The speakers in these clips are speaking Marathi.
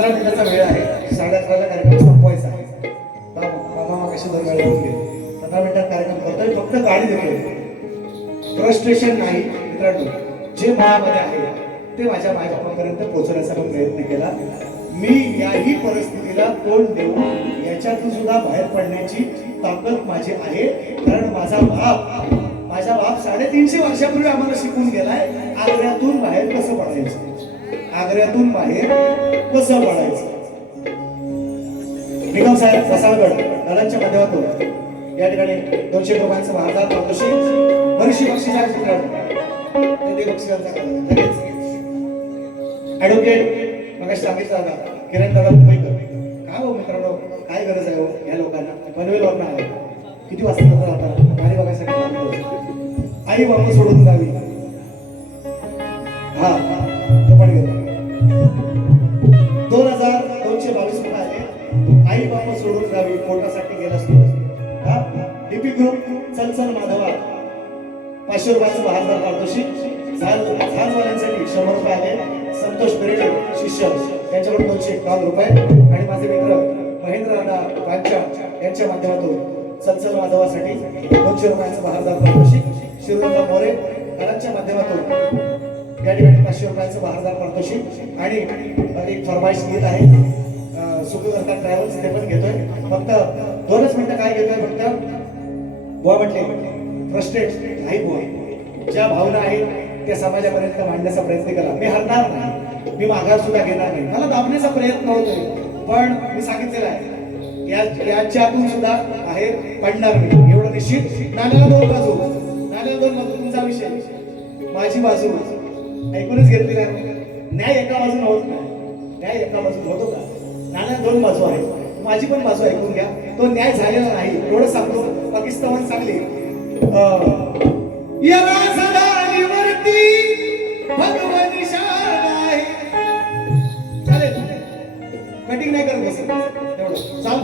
15 मिनिटाचा वेळ आहे. 11:30ला कार्यक्रम संपवायचा आहे. मामा मागाशी 2 गाडी होऊन गेले. 15 मिनिटात कार्यक्रम करतोय. फक्त गाडी देतोय. फ्रस्ट्रेशन नाही मित्रांनो. जे मनामध्ये आहे ते माझ्या मायबापापर्यंत पोहोचवण्याचा प्रयत्न केला. मी याही परिस्थितीला तोंड देऊ याच्यातून सुद्धा बाहेर पडण्याची ताकद माझी आहे. कारण माझा बाप 350 वर्षापूर्वी आम्हाला शिकून गेलाय आग्र्यातून बाहेर कसं पडायचं. आग्र्यातून बाहेर कसं पडायचं. निगम साहेब बसाळगड दादांच्या माध्यमातून या ठिकाणी 200 रुपयांचं महादार पारितोषिक बरीचशी बक्षिसांची ऍडव्होकेट मगाशी सांगितलं दादा किरण दादा मुंबईकर. काय हो मित्रांनो काय गरज आहे हो या लोकांना. पनवेलवरनं आले किती वाजता जातात गाडी बघायसाठी. आई बाबा सोडून गावी हा तो पण गेलो. 2222 रुपये आले. आई बाबा सोडून गावी पोटासाठी गेला असतो. हा डीपी ग्रुप चलचल माधवा 500 रुपयाचं बहादर पारितोषिक. झाडवाल्यांसाठी 100 रुपये आले. संतोष पेरेटे शिष्य यांच्याकडून 251 रुपये आणि माझे मित्र महेंद्र दादा पांचा यांच्या माध्यमातून चलचल माधवासाठी 200 रुपयांचं बहादर पारितोषिक. शिरोंदा मोरे दादांच्या माध्यमातून या ठिकाणी 500 रुपयांचं बहादर पारितोषिक आणि एक फरमाईश गीत आहे सुखकर्ता ट्रॅव्हल्स ते पण घेतोय. फक्त 2च मिनिटं काय घेतोय. फक्त बुवा म्हटले फ्रस्ट्रेट नाही बुवा ज्या भावना आहेत त्या समाजापर्यंत मांडण्याचा प्रयत्न केला. मी हरणार नाही. मी माघार सुद्धा घेणार नाही. मला दाबण्याचा प्रयत्न होतोय पण मी सांगितलेलं आहे याच्यातून सुद्धा बाहेर पडणार मी एवढं निश्चित. नाण्याला 2 बाजू. नाण्याला 2 बाजू. तुमचा विषय माझी बाजू ऐकूनच घेतली नाही. न्याय एका बाजून होत नाही. न्याय एका बाजून होतो का. नाण्याला 2 बाजू आहेत. माझी पण बाजू ऐकून घ्या. तो न्याय झालेला नाही एवढं सांगतो. पाकिस्तान सांगली या राजधानीवरती भगवान शान आहे. चालेल कटिंग नाही करत बस तेवढं चाल.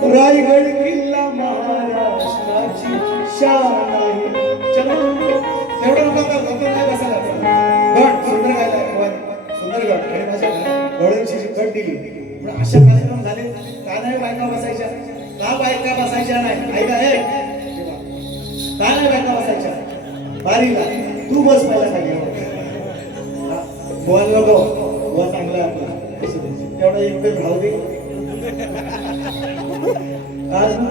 फक्त रायगड किल्ला महाराष्ट्राची शान आहे. चला तेवढं लोक नाही बसायला. गड सुंदर गायला सुंदरगड आणि माझ्या घोड्यांची गट दिली. पण अशा कार्यक्रम झाले का नाही बायका बसायच्या. का बायका बसायच्या नाही. ऐका हे का नाही बायका बसायच्या. बारीला तू बस पहिला खाली बोल नको. बुवा चांगला तेवढं एक राहू दे.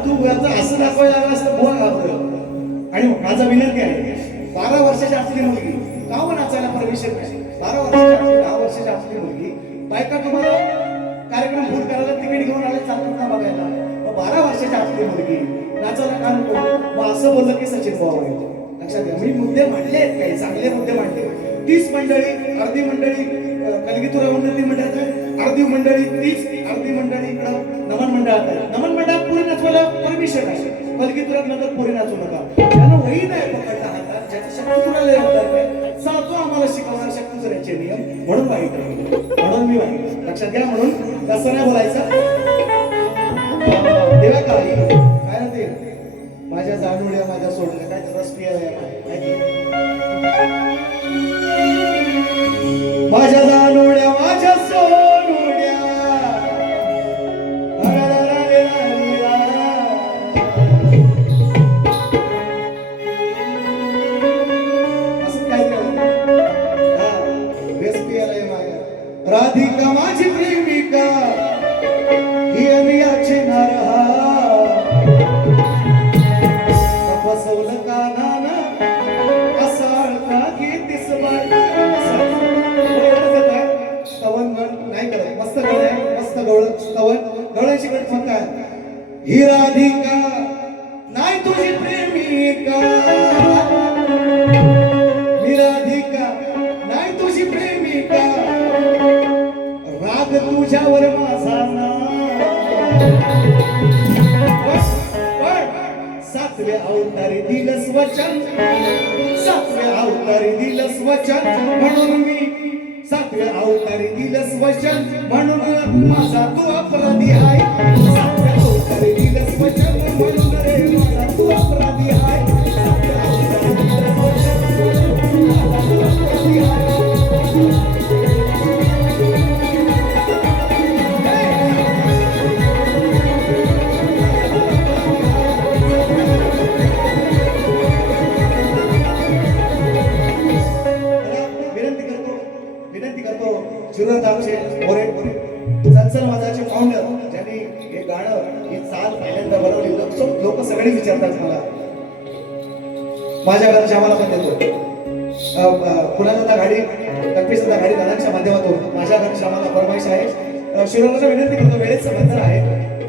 तू घरचं असं दाखवायला लागलं असतं बुवा घाबरलं. आणि माझा विनंती आहे 12 वर्षाची असलेली मुलगी का मग नाचायला परमिशन नाही. 12 वर्षाची 10 वर्षाची असलेली मुलगी बायका तुम्हाला कार्यक्रम फुल करायला तिकीट घेऊन आले चालतात ना बघायला. मग 12 वर्षाची असलेली मुलगी नाचायला का नको. मग असं बोललं की सचिन बुवा आहे. लक्षात घ्या. मी मुद्दे मांडले आहेत काही चांगले मुद्दे मांडले. 30 मंडळी अर्धी मंडळी कलगीतुरा उन्नती मंडळात आहे. अर्धी मंडळी 30 अर्धी मंडळी इकडं नमन मंडळात आहे. नमन मंडळात पुरी नाचवायला परमिशन आहे. कलगीतुरात नंतर पुरी नाचू नका. त्यानं वही नाही पकडला हातात. ज्याची शक्ती तुला सांगतो आम्हाला शिकवणार शक्ती जरायचे नियम म्हणून वाईट म्हणून मी वाईट लक्षात घ्या. म्हणून कसं नाही बोलायचं. देवा काय ना ते माझ्या जाणवड्या माझ्या सोडल्या काय रसप्रिय माझ्या जाणवड्या माझ्या सोडल्या स्तवन डोळ्याची गणित म्हणतात ही राधिका नाही तुझी प्रेमिका ही राधिका नाही तुझी प्रेमिका राग तुझ्यावर माझा ना सातवे अवतारी दिलस वचन सातवे अवतारी दिलस वचन म्हणून मी सातवे अवतारी दिलस वचन म्हणून माझा तू अपराधी आहे सातवे अवतारी दिलस वचन म्हणून रे माझा तू अपराधी आहे सातवे अवतारी दिलस वचन माझा तू अपराधी आहे शिरोधामचे मोरे चंचल माझाचे फाउंडर ज्यांनी हे गाणं ही चाल पहिल्यांदा बनवली लोक सगळे विचारतात मला माझ्या घराच्या आम्हाला पण देतो कुणाला गाडी टप्पीसुद्धा गाडी गाण्याच्या माध्यमातून माझ्या घराच्या आम्हाला फरमाईश आहे शिरोधाचा विनंती करतो वेळेचं बंधन आहे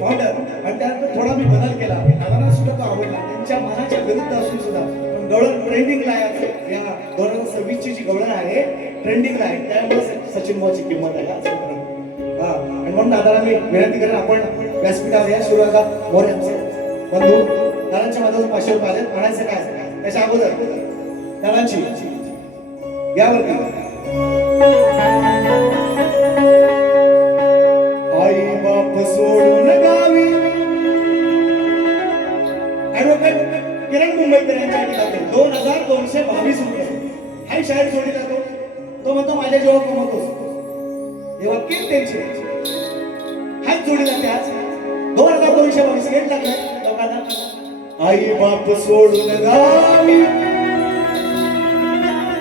फाउंडर आणि त्यानंतर थोडा मी बदल केला दादांना सुद्धा तो आवडला त्यांच्या मनाच्या विरुद्ध असून सुद्धा गवळण ट्रेंडिंगला आहे या 2026 ची जी गवळण आहे ट्रेंडिंगला आहे त्यामुळे सचिन भाऊची किंमत आहे आणि म्हणून दादाला मी विनंती करेन आपण व्यासपीठावर या शिवराजा मोरे यांचे बंधू दादांच्या माझ्यावर 500 रुपये आले म्हणायचं काय त्याच्या अगोदर दादांची यावरती आई बाप सोडून गावी ऍडव्होकेट किरण मुंबईकर यांच्या 2222 रुपये हाय शाळेत जोडीला तो म्हणतो माझ्या जेव्हा कमवतोस तेव्हा किती त्यांची हाय जोडीला त्याच 2222 गेट लागलाय लोकांना आई बाप सोडून गावी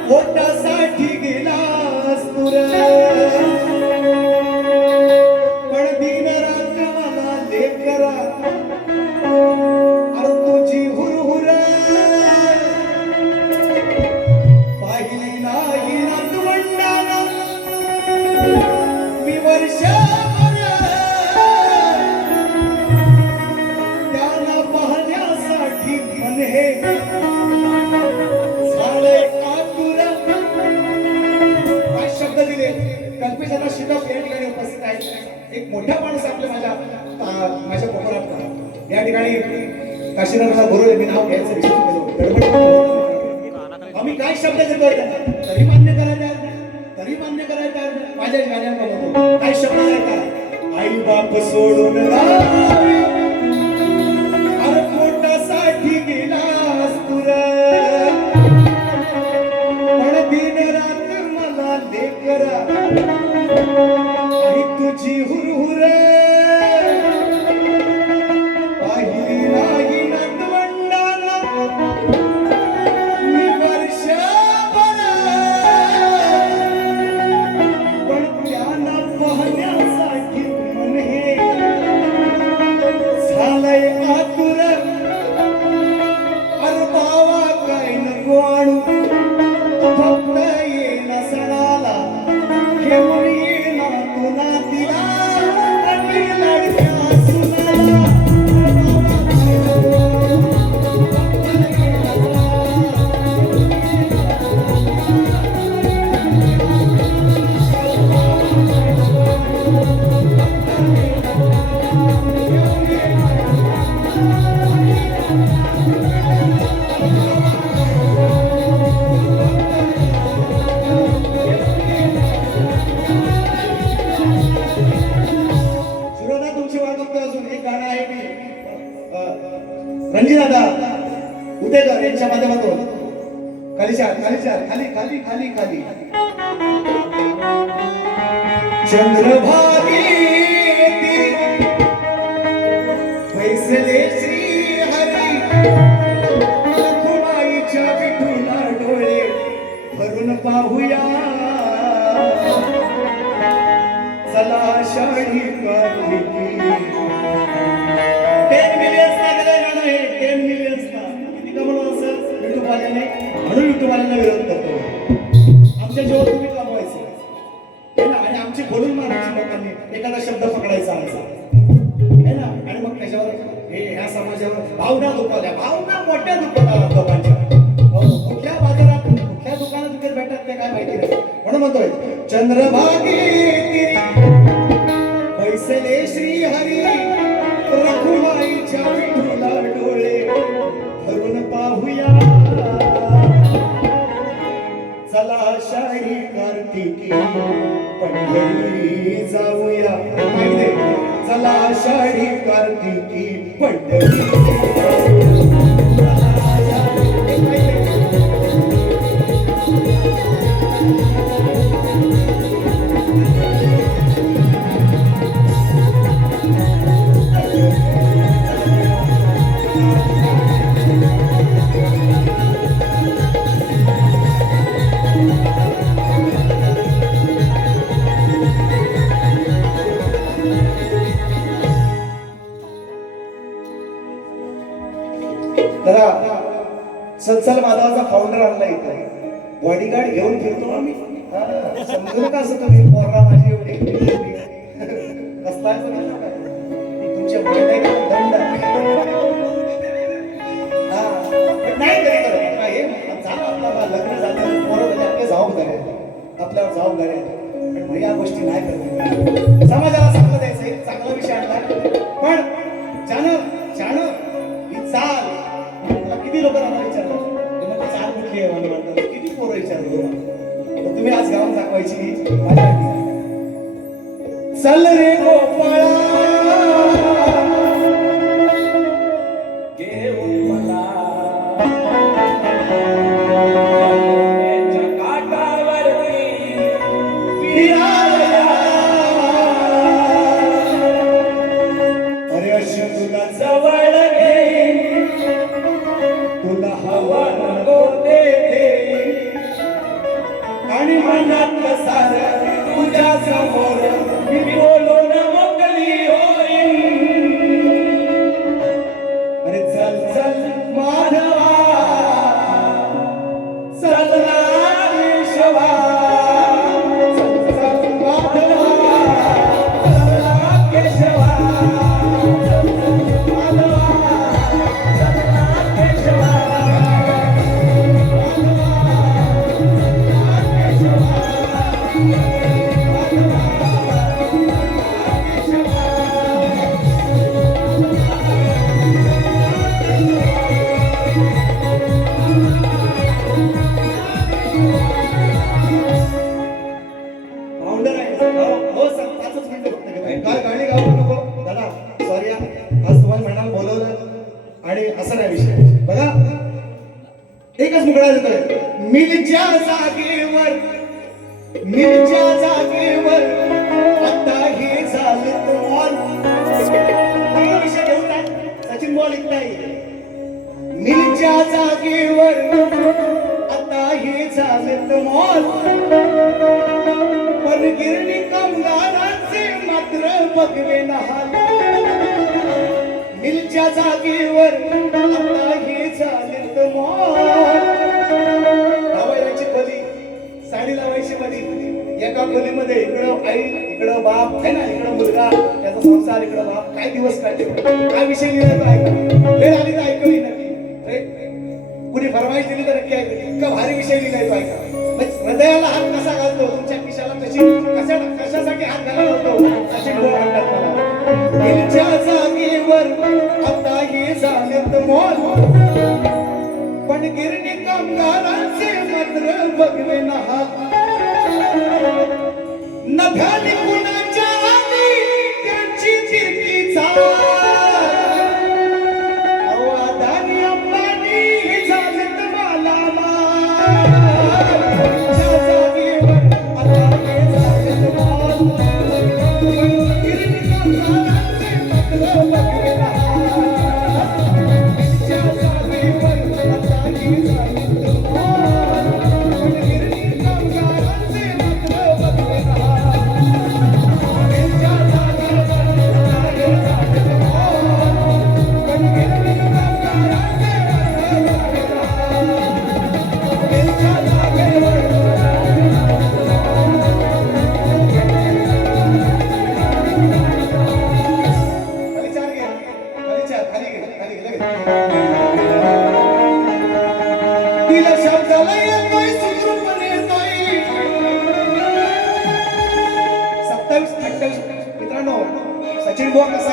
पोटासाठी गेलास तुर पण दिन रात मला लेकरा अरे तुझी हुरहुर पाहिली नाही नातवंडाला मी वर्षभर त्यांना पाहण्यासाठी मन हे झालंय आतुर काय शब्द दिले कल्पेशाला शिकप या ठिकाणी उपस्थित आहेत एक मोठा माणूस आपल्या माझ्या कोकणात या ठिकाणी काशीनाथला बोलवले मी नाव घ्यायचं विचार केलो गडबड आम्ही काय शब्द देतोय तरी मान्य करायचा माझ्या गाण्यांना काय शब्द आहे का आई बाप सोडून गावी अरे पोटासाठी गेलास तुर पण दिन रात मला लेकरा आई तुझी हुरहुर पाहिली नाही नातवंडाला मी वर्षभर पण त्यांना पाहण्यासाठी मन हे झालंय आतुर अरे बावा काय नको आणू फक्त येणं सणाला घेऊन येणा तुला दिला आणि लढत्या सुनाला रणजितदादा उदेकर यांच्या माध्यमातून खाली खाली चंद्रभागी फैसले श्री हरी खुमाईच्या विठूला डोळे भरून पाहूया चला शाही कार्तिकी 10 मिलियन्स लागले गाणं हे 10 मिलियन्स ना किती कमवलं असेल युट्यूब वाल्याने म्हणून युट्यूब वाल्यांना विरोध करतो आमच्या जेव्हा तुम्ही कमवायचं आणि आमची बोलून मारायची लोकांनी एखादा शब्द पकडायचा आमचा भावना दुखावल्या, भावना मोठ्या दुखवतात लोकांच्या. हो, कुठल्या बाजारात कुठल्या दुकानात विकत भेटतात ते काय माहिती नाही. म्हणून म्हणतोय चंद्रभागे पैसले श्री हरी रखुमाईच्या विठूला डोळे धरून पाहूया. चला आषाढी कार्तिकी पंढरी जाऊया. चला आषाढी कार्तिकी पंढरी. जरा सत्सल माधवाचा फाउंडर आणला इथे, बॉडीगार्ड घेऊन फिरतो आम्ही. समजू नका असं तुम्ही पोरा माझी एवढी कसला तुमच्या पुढे दंड नाही तरी करत हे झालं. आपला लग्न झालं, पोरं झाले, आपले जबाबदारी आहे, आपल्यावर जबाबदारी आहे. पण या गोष्टी नाही करत. समाजाला चांगलं द्यायचं, चांगला विषय आणला. पण ज्यानं ही चाल किती लोक आम्हाला विचारतात चाल कुठली आहे, मला वाटतं किती पोरं विचारतो. तुम्ही आज गाऊन दाखवायची माझ्या. चल रे गोपाळा घेऊन मला काठावरती फिराया. अरे अशी तुला जवळ घे, तुला हवा नको देते आणि मनात सारं तुझ्या समोर मी बोलून मोकळी होईन. अरे चल चल माधवा, चल ना केशवा, चल चल माधवा, चल ना केशवा, चल चल माधवा, चल ना केशवा. गाणी गाऊ नको दादा, सॉरी आज तुम्हाला मॅडम बोलवलं आणि असं नाही विषय. बघा एकच मुकडा देतोय. मिलच्या जागेवर आता हे झालं मॉल. विषय घेऊन काय सचिन बॉल इथलाय. मिलच्या जागेवर आता हे झालं मॉल. पण गिरणी कामगारांचे मात्र बघवे नहाल. मिलच्या जागेवर आता हे झालेत मॉल. लावायची खोली, साडी लावायची खोली. एका खोलीमध्ये इकडं आई, इकडं बाप आहे ना, इकडं मुलगा, त्याचा संसार, इकडं बाप. काय दिवस काढले, काय विषय लिहिला तो ऐका. वेळ आली तर ऐकली नक्की. कुणी फरमाईश दिली तर नक्की ऐकली. इतका भारी विषय लिहिलाय तो ऐका. हृदयाला हात कसा घालतो, तुमच्या खिशाला कशासाठी हात घालत होतो अशी डोळ म्हणतात मला. दिलच्या जागेवर आता हे झालेत मॉल. पण गिरणी कामगारांचे मात्र बघवे नहाल. नभ्याने कुणाच्या आधी त्यांची चिरकी चाल. अवादानी अंबानी झालेत मालामाल.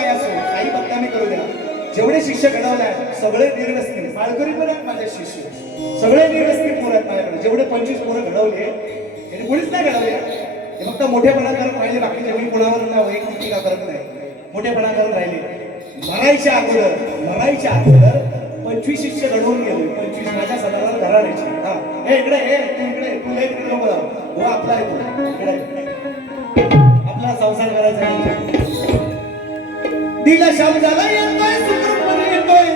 काय असो, काही बदनामी करू द्या, जेवढे शिष्य घडवलाय सगळे निर्व्यसनी, माळकरी पण आहेत माझे शिष्य, सगळे निर्व्यसनी पोरं आहेत माझ्याकडे. जेवढे 25 पोरं घडवले त्यांनी कोणीच नाही घडवले. हे फक्त मोठेपणा करत राहिले, बाकीचे मी कुणावर ना वैयक्तिक टीका करत नाही, मोठेपणा करत राहिले. मरायच्या अगोदर 25 शिष्य घडवून गेले. 25 माझ्या सणाला घराण्याची. हा हे इकडे, हे तू इकडे, तू लय तिकडे नको जाऊ. हो आपला आहे, तू इकडे आपला संसार करायचा आहे. दिला शब्दाला येतोय, सुखरूपणे येतोय.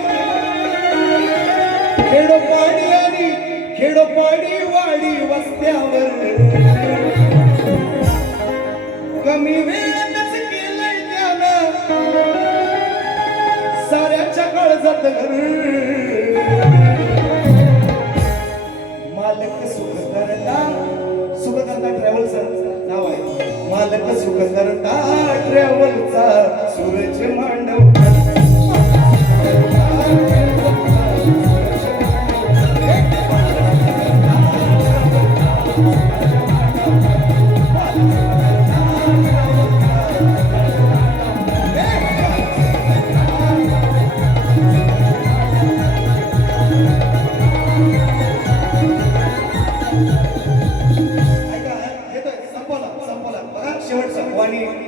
खेडोपाडी वाडी वस्त्यावर कमी वेळातच केलंय त्यानं साऱ्याच्या काळजात घर. मालक सुखकर्ता, सुखकर्ता ट्रॅव्हल्सचं नाव आहे. मालक सुखकर्ता ट्रॅव्हलचा सूरज मांडव.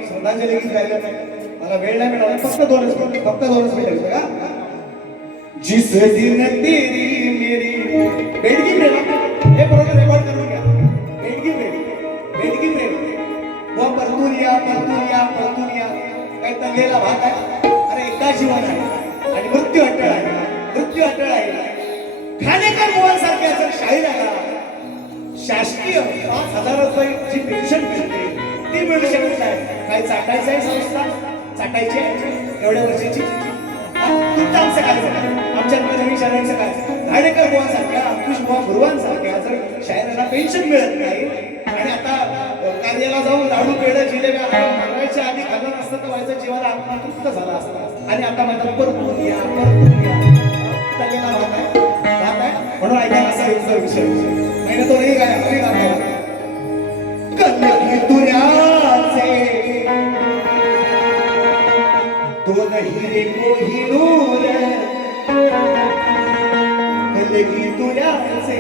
श्रद्धांजली गीत गायलं, मला वेळ नाही मिळाला, फक्त दोनच मिनिट बघा. जिस दिन तेरी मेरी बेडगी प्रेम, हे बरोबर रेकॉर्ड करून घ्या. बेडगी प्रेम व परतुनिया काय तळलेला भाग आहे. अरे एका जीवन आहे आणि मृत्यू अटळ आहे. खानेकर मोहन सारखे असं शाहीर आला, शासकीय 5,000 रुपये जी पेन्शन मिळते ती मिळू शकत नाही. काय चाटायचं आहे संस्था, चाटायची आहे एवढ्या वर्षाची. तुमचं आमचं काय झालं, आमच्या नवीन शहरांचं काय. खाडेकर बुवांसारख्या, अंकुश बुवा गुरुवांसारख्या जर शायरांना पेन्शन मिळत नाही आणि आता कार्याला जाऊन लाडू पेढे जिलेब्या मागवायच्या आधी खाल्लं असतं तर व्हायचं जीवाला आत्मतृप्त झाला असता. आणि आता माझा परतून या तल्लेला भात आहे म्हणून ऐकायला असा विषय नाही तो नाही काय कल्लगी तुऱ्याचे दोन हिरे कोहिनूर. कल्लगी तुऱ्याचे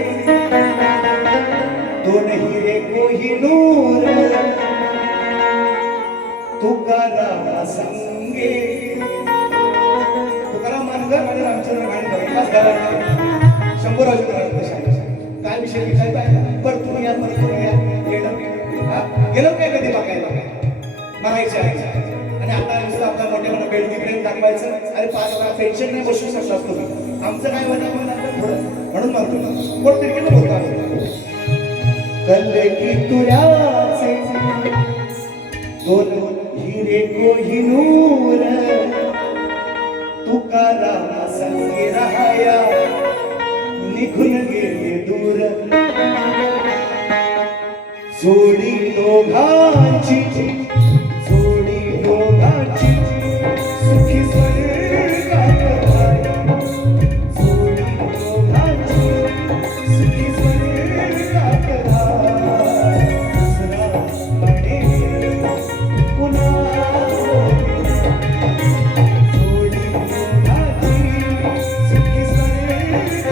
दोन हिरे कोहिनूर. तुकाराम संगे तुकाराम मानकर आणि रामचंद्र गाडीकर एकाच गावात 100 राजू काय विषय काय परतून या गेलो काय कधी बघायला मरायचे आणि आता नुसतं आपल्या मोठ्याला बेडगी प्रेम दाखवायचं. अरे 5,000 पेन्शन नाही बसू शकतात तुम्ही, आमचं काय वजा थोडं म्हणून म्हणतो कोण तिरकेनं बोलतो. कल्लगी तुऱ्याचे दोन हिरे कोहिनूर. तुकाराम संगे राहाया निघून गेले दूर. जोडी दोघांची सुखी स्वर्गात राहाया. जोडी दोघांची सुखी स्वर्गात राहाया. दुसरा म्हणे पुन्हा जोडी दोघांची सुखी स्वर्गात.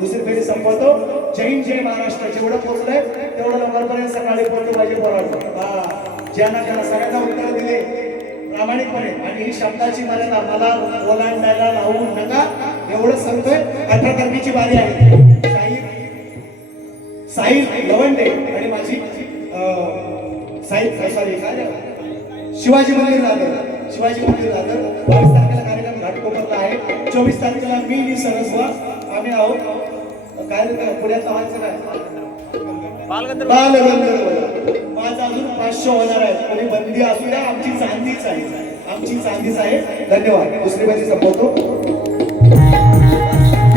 दुसरी फेरी संपवतो. जय महाराष्ट्र. जेवढं पोहोचलंय तेवढं लवकरपर्यंत सकाळी पोहोचलं पाहिजे पोराडं. ज्यांना सगळ्यांना उत्तर दिले प्रामाणिकपणे आणि ही शब्दाची मर्यादा मला ओलांडायला लावू नका एवढं सांगतोय. 18 तारखेची बारी आहे. साहिल लवंडे आणि माझी शिवाजी मंदिर दादर 22 तारखेला कार्यक्रम घाटकोपरला आहे. 24 तारखेला मी सरस्वा आम्ही आहोत. काय पुण्यात लावायचं काय बालगंधर्व. माझा अजून 500 होणार आहेत. कोणी बंदी असू द्या, आमची चांदीच आहे. धन्यवाद. दुसरी बाजी संपवतो.